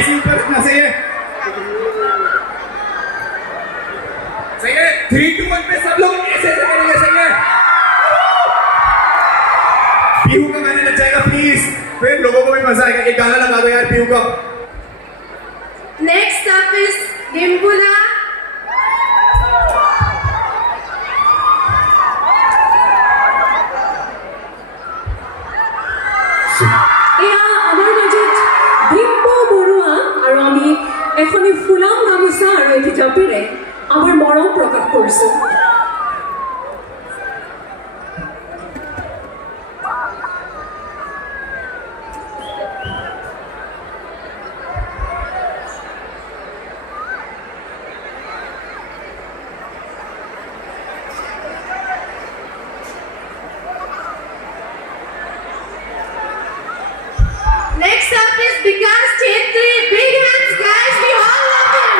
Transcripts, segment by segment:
इसी ऊपर रखना, सही है? सही है? 3, 2, 1 पे सब लोग ऐसे करेंगे, सही है? पीहू का गाना लग जाएगा प्लीज, फिर लोगों को भी मजा आएगा। एक गाना लगा दो यार पीहू का। Next up is Dimpula. এয়া আমাৰ মাজত ডিম্পু বৰুৱা আৰু আমি এখনি ফুলাম গামোচা আৰু এটি জাপিৰে আমাৰ মৰম প্ৰকাশ কৰিছোঁ। Next up is Bikash Chetri. Big hands, guys. We all love him.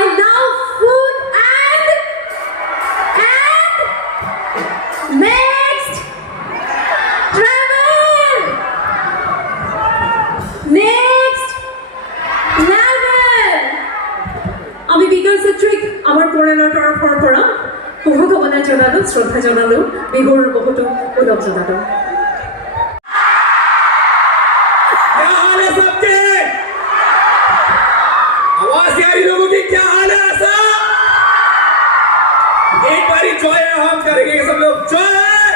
I love food and next travel. Next level. আমি বিকাশ ছেত্ৰীক আমাৰ পৰিয়ালৰ তৰফৰ পৰা শুভকামনা জনালো, শ্ৰদ্ধা জনালো, বিহুৰ বহুতো উলভ জনালো। क्या हाल है सबके? आवाज आ रही लोगों की? क्या हाल है ऐसा? एक बारी जॉय हम करेंगे सब लोग, जॉय।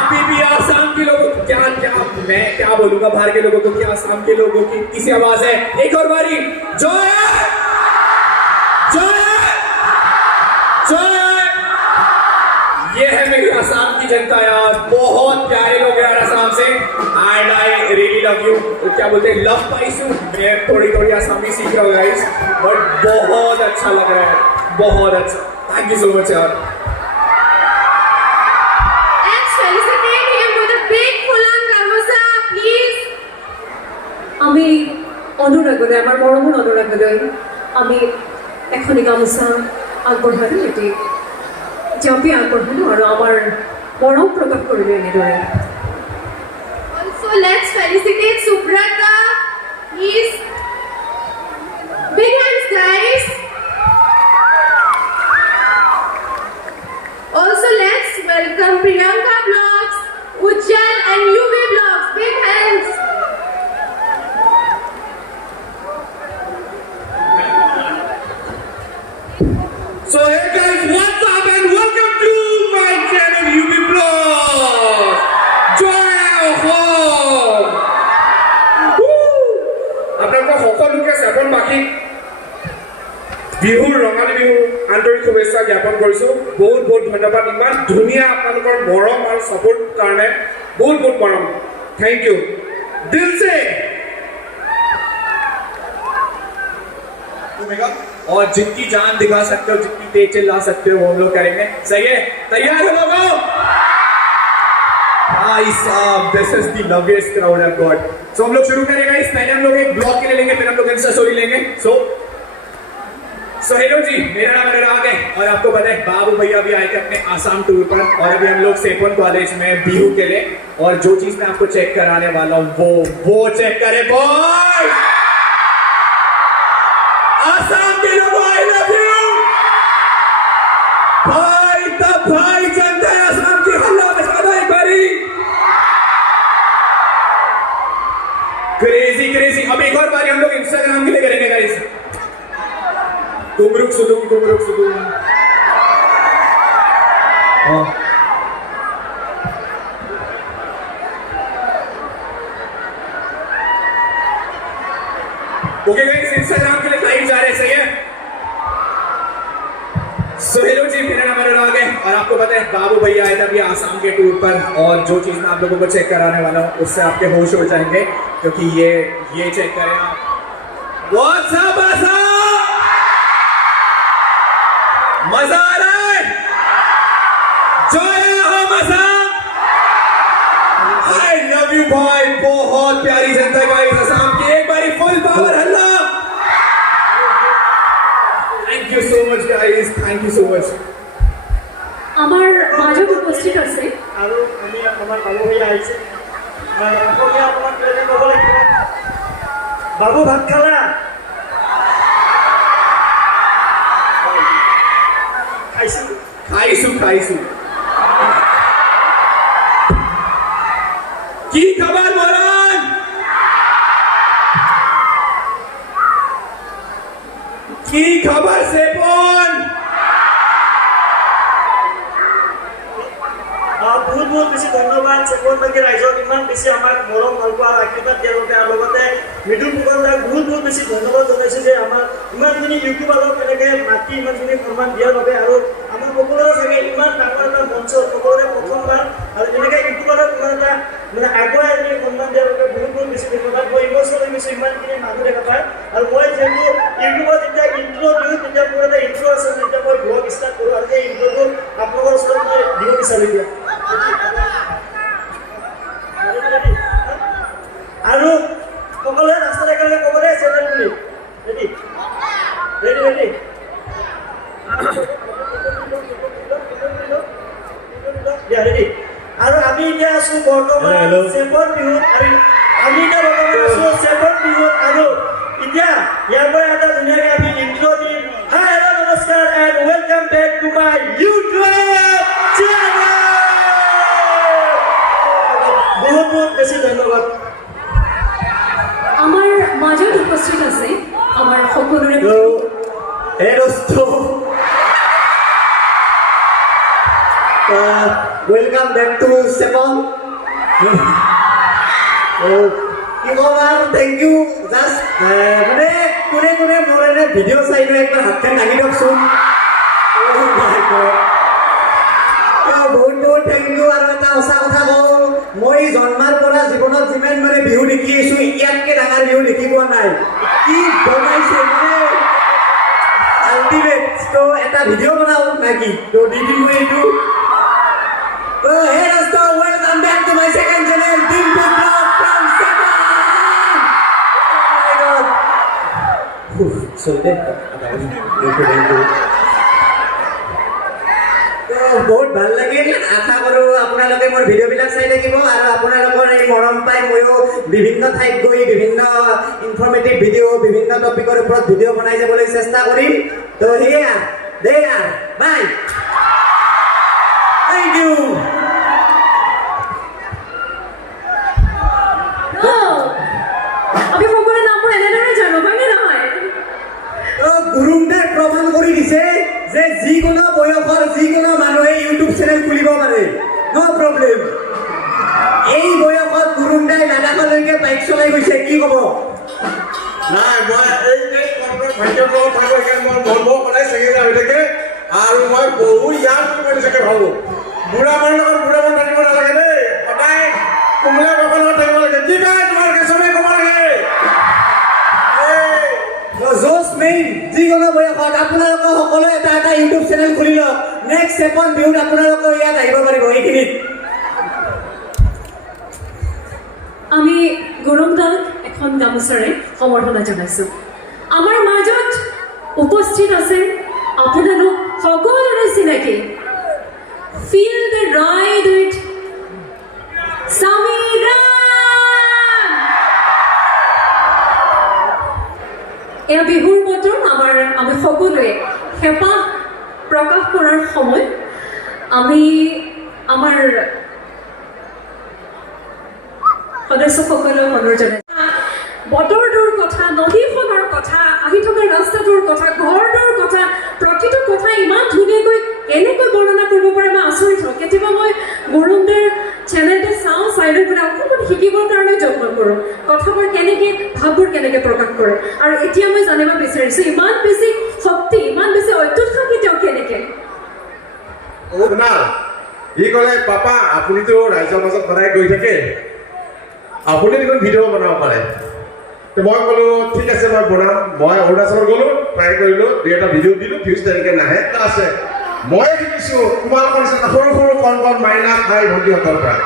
अभी भी आसाम के लोगों को क्या क्या मैं क्या बोलूंगा, बाहर के लोगों को क्या, आसाम के लोगों की किसी आवाज है? एक और बारी जॉय, जॉय, जॉय। ये है मेरी आसाम की जनता यार, बहुत प्यारे लोग यार आसाम से। And I really love you. क्या बोलते हैं, लव पाइसू। मैं थोड़ी थोड़ी आसामी सीख रहा हूँ गाइस, बट बहुत अच्छा लग रहा है, बहुत अच्छा। थैंक यू सो मच यार। Let's felicitate him with a big full-on gamusa, please. আমি অনুৰাগলৈ, আমাৰ মৰমৰ অনুৰাগলৈ আমি এখনি গামোচা আগবঢ়ালোঁ, এটি জাপি আগবঢ়ালোঁ আৰু আমাৰ মৰম প্ৰকাশ কৰিলোঁ এনেদৰে। Also, let's felicitate Subrata. Please. Big hands, guys. Also, let's welcome Priyanka Vlogs, Ujjal and UV Vlogs. Big hands. So hey guys, what's up and welcome to my channel UV Vlogs. Joy home. আপোনালোক সকলোকে চেপন বাকি বিহুৰ ৰঙালী বিহু আন্তৰিক শুভেচ্ছা জ্ঞাপন কৰিছো। বহুত বহুত ধন্যবাদ, ইমান ধুনীয়া আপোনালোকৰ মৰম আৰু সাপোৰ্ট কাৰণে বহুত বহুত মৰম। থ্যাংক ইউ দিল से। और जितनी जान दिखा सकते हो, जितनी तेज चिल्ला सकते हो, वो हम लोग करेंगे। सही है? तैयार हो लोगों? भाई साहब, this is the loveliest crowd I got. So हम लोग शुरू करेंगे इस, पहले हम लोग एक ब्लॉग के लिए लेंगे, फिर हम लोग इंस्टा स्टोरी लेंगे। सो हेलो जी, मेरा नाम अनुराग है और आपको पता है बाबू भैया भी आए थे अपने आसाम टूर पर, और अभी हम लोग सेपोन कॉलेज में बिहू के लिए, और जो चीज मैं आपको चेक कराने वाला हूँ वो चेक करे बॉय। आसाम के लोगों, आई लव यू भाई। तब भाई जनता है आसाम की, हल्ला मचा दो एक बारी। Crazy crazy. अब एक और बारी हम लोग इंस्टाग्राम के लिए करेंगे गाइस। कुमरुक सुदुम, कुमरुक सुदुम। ओके गाइस, इंस्टाग्राम के लिए लाइव जा रहे हैं, सही है? सो हेलो जी, मेरा नाम अनुराग है और आपको पता है बाबू भैया आए थे अभी आसाम के टूर पर, और जो चीज मैं आप लोगों को चेक कराने वाला हूँ उससे आपके होश हो जाएंगे, क्योंकि ये चेक करें आप। What's up Assam? मजा आ रहा है? जय हो आसाम। आई लव यू भाई, बहुत प्यारी जनता गाइस आसाम की, एक बारी फुल पावर हल्ला। Thank you so much guys, thank you so much. আমার মাজত উপস্থিত আছে আৰু আমি আমাৰ বাবু ভাই আহিছে অসমীয়া অকণমান কিবা ক'ব লাগিব বাবু ভাত খালা খাইছো কি খবর বলুন কি খবর সেপন বহুত বেছি ধন্যবাদ চেপনবাগী ৰাইজক ইমান বেছি আমাক মৰম ভাল পোৱা আশীৰ্বাদ দিয়াৰ বাবে আৰু লগতে মৃদুল ফুকনদাক বহুত বেছি ধন্যবাদ জনাইছোঁ যে আমাৰ ইমানখিনি ইউটিউবাৰক এনেকৈ মাতি ইমানখিনি সন্মান দিয়াৰ বাবে আৰু আমাৰ সকলোৰে চাগে ইমান ডাঙৰ এটা মঞ্চ সকলোৰে প্ৰথমবাৰ আৰু এনেকৈ ইউটিউবাৰক ইমান এটা মানে আগুৱাই আনি সন্মান দিয়াৰ বাবে বহুত বেছি ধন্যবাদ মই ইমোচনেল হৈ গৈছোঁ ইমানখিনি মানুহ দেখা পায় আৰু মই যিহেতু ইউটিউবত যেতিয়া ইণ্ট্ৰ' দিওঁ তেতিয়া মোৰ এটা ইণ্ট্ৰ' আছে যেতিয়া মই ব্লগ ষ্টাৰ্ট কৰোঁ আৰু সেই ইণ্ট্ৰ'টো আপোনালোকৰ ওচৰত মই দিব বিচাৰোঁ এতিয়া আৰু সকলোৱে ৰাস্তাত একেলগে ক'ব দে চেনেল বুলি ৰেডি ৰেডি আৰু আমি এতিয়া আছোঁ বৰ্তমান চেপন বিহুত আৰু এতিয়া ইয়াৰ পৰা এটা ধুনীয়াকৈ আমি ইন্ট্ৰ' দিম হাই হেল্ল' নমস্কাৰ and welcome back to my YouTube channel বহুত বেছি ধন্যবাদ আমাৰ মাজত উপস্থিত আছে আমাৰ সকলোৰে ওয়েলকাম ব্যাক টু সেপন কি কম আৰু থেংক ইউ জাষ্ট মানে কোনে মোৰ এনে ভিডিঅ' চাই লৈ একবাৰ হাতখন দাঙি দিয়কচোন বহুত থেংক ইউ আৰু এটা সঁচা কথা কওঁ মই জন্মাৰ পৰা জীৱনত যিমান মানে বিহু দেখি আহিছোঁ ইয়াতকৈ ডাঙৰ বিহু দেখি পোৱা নাই কি বনাইছে মানে আল্টিমেট তো এটা ভিডিঅ' বনাওঁ নাকি তো দি দিম মই এইটো তো হে দোস্ত welcome back to my second channel Dimpu blog from Sepon বহুত ভাল লাগিল আশা কৰোঁ আপোনালোকে মোৰ ভিডিঅ'বিলাক চাই থাকিব আৰু আপোনালোকৰ এই মৰম পাই ময়ো বিভিন্ন ঠাইত গৈ বিভিন্ন ইনফৰ্মেটিভ ভিডিঅ' বিভিন্ন টপিকৰ ওপৰত ভিডিঅ' বনাই যাবলৈ চেষ্টা কৰিম তো হিয়াৰ দেয়াৰ বাই থেংক ইউ আমি সকলোৰে নামবোৰ এনেদৰে জানো হয়নে নহয় গুৰুংদাই প্ৰমাণ কৰি দিছে যে যিকোনো বয়সৰ যিকোনো মানুহে ইউটিউব চেনেল খুলিব পাৰে ন' প্ৰব্লেম এই বয়সত গুৰুংদাই লাডাখলৈকে বাইক চলাই গৈছে কি ক'ব নাই মই এই ভাইটিৰ লগত থাকোঁ সেইকাৰণে মই মন সদায় চেঙেলীয়া হৈ থাকে আৰু মই বহু ইয়াৰ কৰি চাগে ভাবোঁ বুঢ়া মানুহৰ লগত বুঢ়া মানুহ থাকিব নালাগে দেই সদায় কোমলীয়া বাবাৰ লগত থাকিব লাগে কি কয় তোমাৰ চবেই ক'ব লাগে জোচ মেইন যিকোনো বয়সত আপোনালোকে সকলোৱে এটা ইউটিউব চেনেল খুলি লওক নেক্সট চেপন বিহুত আপোনালোকে ইয়াত আহিব পাৰিব এইখিনিত আমি গুৰুংদাক এখন গামোচাৰে সম্বৰ্ধনা জনাইছোঁ আমাৰ মাজত উপস্থিত আছে আপোনালোক সকলোৰে চিনাকি ফিল দ্য ৰাইড উইথ সামিৰা এয়া বিহুৰ বতৰ আমি সকলোৱে হেঁপাহ প্ৰকাশ কৰাৰ সময় আমি আমাৰ সদস্যসকলক অনুৰোধ জনাইছোঁ বতৰটোৰ কথা নদীখনৰ কথা আহি থকা ৰাস্তাটোৰ কথা ঘৰটোৰ কথা প্ৰতিটো কথা ইমান ধুনীয়াকৈ কেনেকৈ বৰ্ণনা কৰিব পাৰে মই আচৰিত হওঁ কেতিয়াবা মই গুৰুংদাৰ চেনেলটো চাই লৈ পেলাই অকণমান শিকিবৰ কাৰণে যত্ন কৰোঁ কথাবোৰ কেনেকৈ ভাৱবোৰ কেনেকৈ প্ৰকাশ কৰে আৰু এতিয়া মই জানিব বিচাৰিছোঁ ইমান বেছি শক্তি ইমান বেছি অত্যুত শক্তি তেওঁ কেনেকৈ সি ক'লে পাপা আপুনিতো ৰাইজৰ মাজত সদায় গৈ থাকে আপুনি দেখোন ভিডিঅ' বনাব পাৰে মই ক'লো ঠিক আছে মই বনাম মই অৰুণাচলত গ'লোঁ ট্ৰাই কৰিলোঁ দুই এটা ভিডিঅ' দিলোঁ ভিউজ তেনেকৈ নাহে আছে মই শিকিছোঁ তোমালোকৰ নিচিনা সৰু সৰু কণ মাইনা ভাই ভণ্টিহঁতৰ পৰা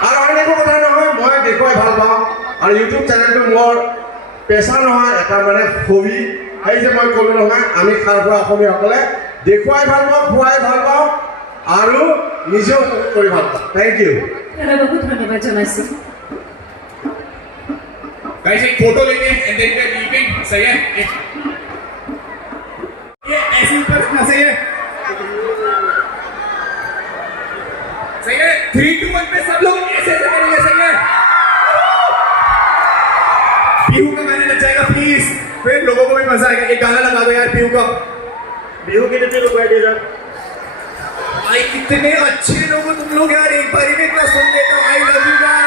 আৰু অইন একো কথা নহয় মই দেখুৱাই ভাল পাওঁ আৰু ইউটিউব চেনেলটো মোৰ পেচা নহয় এটা মানে হবি সেই যে মই ক'লোঁ নহয় আমি খাৰ পৰা অসমীয়াসকলে দেখুৱাই ভাল পাওঁ খুৱাই ভাল পাওঁ আৰু নিজেও কৰি ভাল পাওঁ থেংক ইউ বহুত ধন্যবাদ জনাইছোঁ गाइस एक फोटो लेंगे and then we are leaving, सही है? ये ऐसे ऊपर रखना, सही है? सही है? 3 2 1 पे सब लोग ऐसे ऐसे करेंगे, सही है? पीहू का गाना लग जाएगा प्लीज, फिर लोगों को भी मजा आएगा। एक गाना लगा दो यार पीहू का। बिहू के लिए लोग बैठे जा। भाई कितने अच्छे लोग हो तुम लोग यार, एक बारी में इतना सुन लेता हूँ। I love you guys.